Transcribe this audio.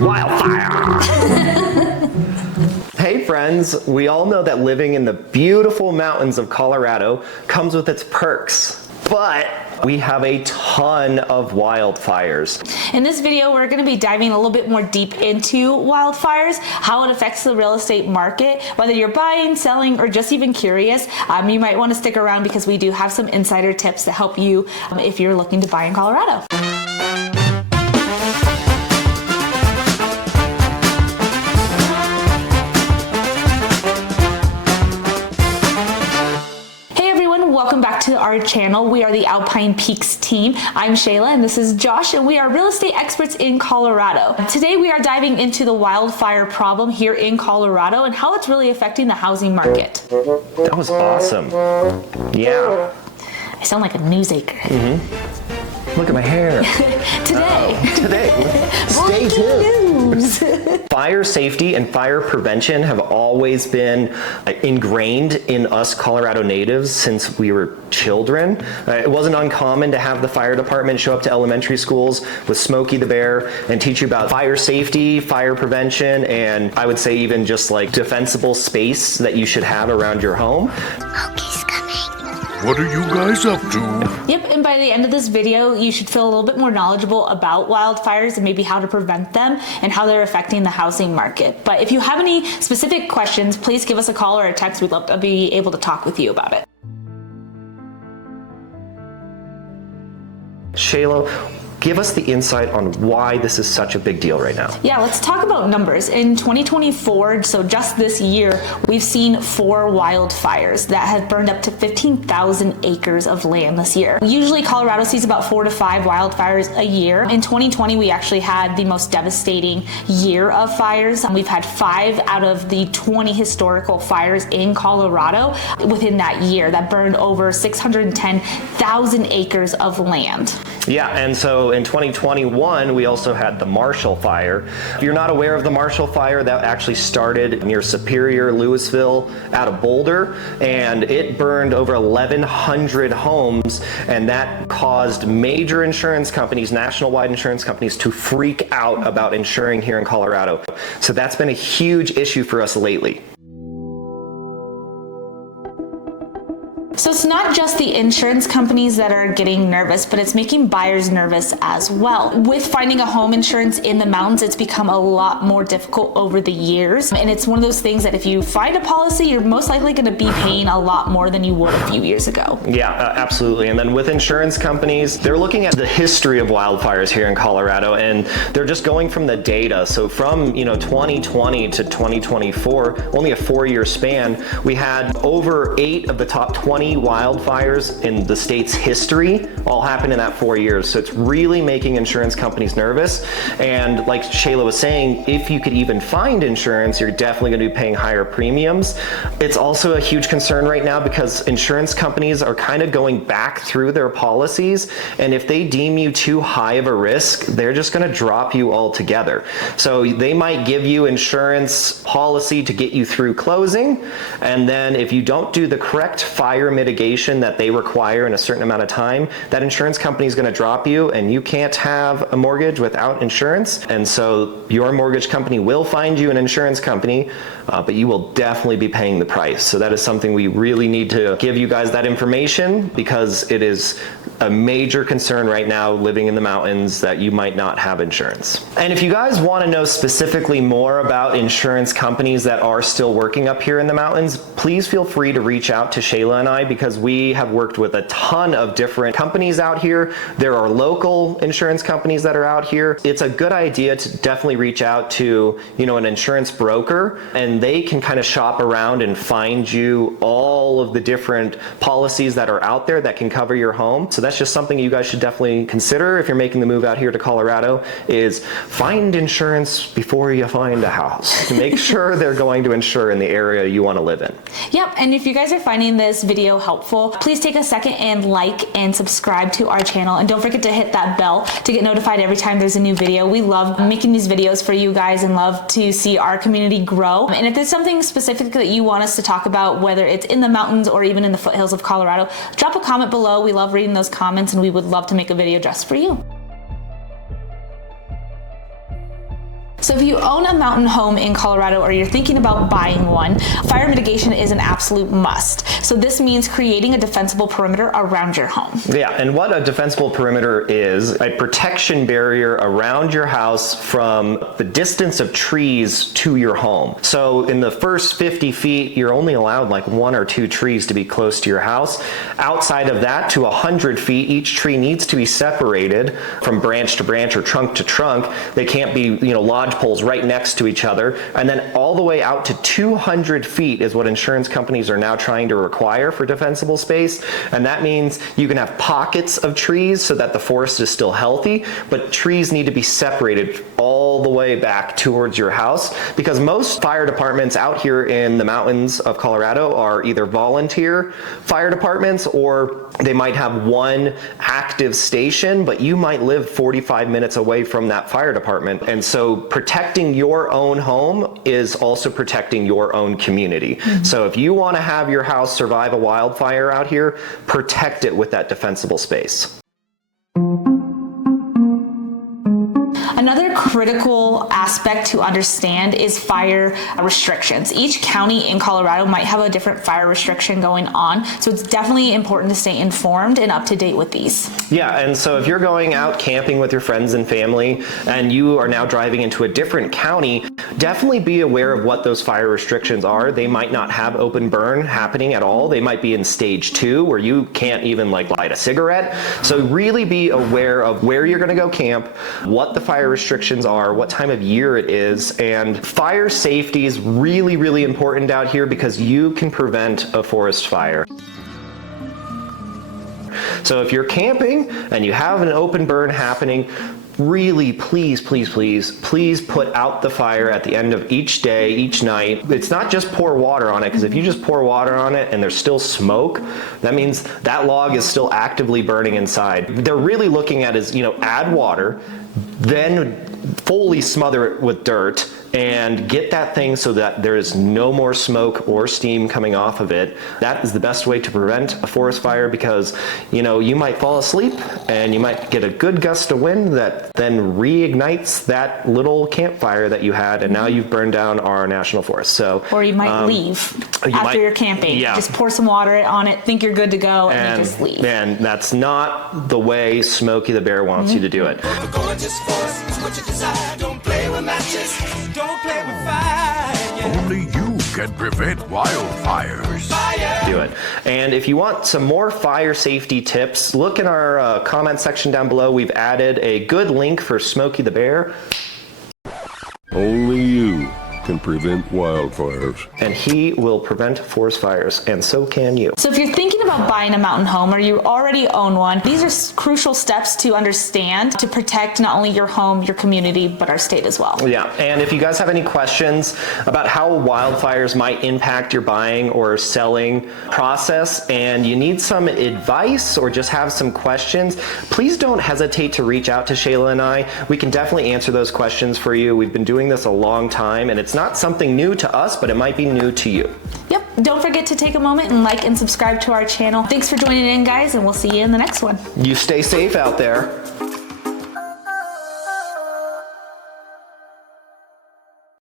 Wildfire! Hey friends, we all know that living in the beautiful mountains of Colorado comes with its perks, but we have a ton of wildfires. In this video, we're going to be diving a little bit more deep into wildfires, how it affects the real estate market. Whether you're buying, selling, or just even curious, you might want to stick around because we do have some insider tips to help you if you're looking to buy in Colorado. Welcome back to our channel. We are the Alpine Peaks team. I'm Shayla and this is Josh, and we are real estate experts in Colorado. Today we are diving into the wildfire problem here in Colorado and how it's really affecting the housing market. That was awesome. Yeah. I sound like a news anchor. Look at my hair. Today. Stay tuned. Fire safety and fire prevention have always been ingrained in us Colorado natives since we were children. It wasn't uncommon to have the fire department show up to elementary schools with Smokey the Bear and teach you about fire safety, fire prevention, and I would say even just like defensible space that you should have around your home. Smokey's coming. What are you guys up to? Yep, and by the end of this video, you should feel a little bit more knowledgeable about wildfires and maybe how to prevent them and how they're affecting the housing market. But if you have any specific questions, please give us a call or a text. We'd love to be able to talk with you about it. Shayla, give us the insight on why this is such a big deal right now. Yeah, let's talk about numbers. In 2024, so just this year, we've seen 4 wildfires that have burned up to 15,000 acres of land this year. Usually Colorado sees about 4 to 5 wildfires a year. In 2020, we actually had the most devastating year of fires. We've had 5 out of the 20 historical fires in Colorado within that year that burned over 610,000 acres of land. Yeah, and so in 2021, we also had the Marshall Fire. If you're not aware of the Marshall Fire, that actually started near Superior, Louisville, out of Boulder, and it burned over 1,100 homes, and that caused major insurance companies, national-wide insurance companies, to freak out about insuring here in Colorado. So that's been a huge issue for us lately. So it's not just the insurance companies that are getting nervous, but it's making buyers nervous as well. With finding a home insurance in the mountains, it's become a lot more difficult over the years. And it's one of those things that if you find a policy, you're most likely going to be paying a lot more than you would a few years ago. Yeah, absolutely. And then with insurance companies, they're looking at the history of wildfires here in Colorado, and they're just going from the data. So from 2020 to 2024, only a 4-year span, we had over 8 of the top 20 wildfires in the state's history all happened in that 4 years. So it's really making insurance companies nervous. And like Shayla was saying, if you could even find insurance, you're definitely going to be paying higher premiums. It's also a huge concern right now because insurance companies are kind of going back through their policies, and if they deem you too high of a risk, they're just going to drop you altogether. So they might give you insurance policy to get you through closing, and then if you don't do the correct fire mitigation that they require in a certain amount of time, that insurance company is going to drop you, and you can't have a mortgage without insurance. And so your mortgage company will find you an insurance company, but you will definitely be paying the price. So that is something we really need to give you guys that information, because it is a major concern right now living in the mountains that you might not have insurance. And if you guys want to know specifically more about insurance companies that are still working up here in the mountains, please feel free to reach out to Shayla and I, because we have worked with a ton of different companies out here. There are local insurance companies that are out here. It's a good idea to definitely reach out to, an insurance broker, and they can kind of shop around and find you all of the different policies that are out there that can cover your home. So that's just something you guys should definitely consider if you're making the move out here to Colorado, is find insurance before you find a house to make sure they're going to insure in the area you want to live in. Yep, and if you guys are finding this video helpful, please take a second and like and subscribe to our channel, and don't forget to hit that bell to get notified every time there's a new video. We love making these videos for you guys and love to see our community grow. And if there's something specific that you want us to talk about, whether it's in the mountains or even in the foothills of Colorado, drop a comment below. We love reading those comments, and we would love to make a video just for you. So if you own a mountain home in Colorado or you're thinking about buying one, fire mitigation is an absolute must. So this means creating a defensible perimeter around your home. Yeah, and what a defensible perimeter is a protection barrier around your house from the distance of trees to your home. So in the first 50 feet, you're only allowed like 1 or 2 trees to be close to your house. Outside of that, to 100 feet, each tree needs to be separated from branch to branch or trunk to trunk. They can't be, lodge poles right next to each other. And then all the way out to 200 feet is what insurance companies are now trying to require for defensible space. And that means you can have pockets of trees so that the forest is still healthy, but trees need to be separated all the way back towards your house, because most fire departments out here in the mountains of Colorado are either volunteer fire departments or they might have one active station, but you might live 45 minutes away from that fire department. And so protecting your own home is also protecting your own community. So if you want to have your house survive a wildfire out here, protect it with that defensible space. Another critical aspect to understand is fire restrictions. Each county in Colorado might have a different fire restriction going on, so it's definitely important to stay informed and up to date with these. Yeah, and so if you're going out camping with your friends and family and you are now driving into a different county, definitely be aware of what those fire restrictions are. They might not have open burn happening at all. They might be in stage 2 where you can't even light a cigarette. So really be aware of where you're going to go camp, what the fire restrictions are, what time of year it is, and fire safety is really, really important out here because you can prevent a forest fire. So if you're camping and you have an open burn happening, really, please put out the fire at the end of each day, each night. It's not just pour water on it, because if you just pour water on it and there's still smoke, that means that log is still actively burning inside. They're really looking at is, add water, then fully smother it with dirt and get that thing so that there is no more smoke or steam coming off of it. That is the best way to prevent a forest fire, because you might fall asleep and you might get a good gust of wind that then reignites that little campfire that you had, and now you've burned down our national forest. So, or you might leave after you're camping. Yeah. Just pour some water on it, think you're good to go, and then just leave. And that's not the way Smokey the Bear wants you to do it. Don't play with matches, don't play with fire. Only you can prevent wildfires. Do it. And if you want some more fire safety tips, look in our comment section down below. We've added a good link for Smokey the Bear. Only you can prevent wildfires. And he will prevent forest fires, and so can you. So if you're thinking about buying a mountain home or you already own one, these are crucial steps to understand to protect not only your home, your community, but our state as well. Yeah, and if you guys have any questions about how wildfires might impact your buying or selling process, and you need some advice or just have some questions, please don't hesitate to reach out to Shayla and I. We can definitely answer those questions for you. We've been doing this a long time, and it's not something new to us, but it might be new to you. Yep. Don't forget to take a moment and like and subscribe to our channel. Thanks for joining in, guys, and we'll see you in the next one. You stay safe out there.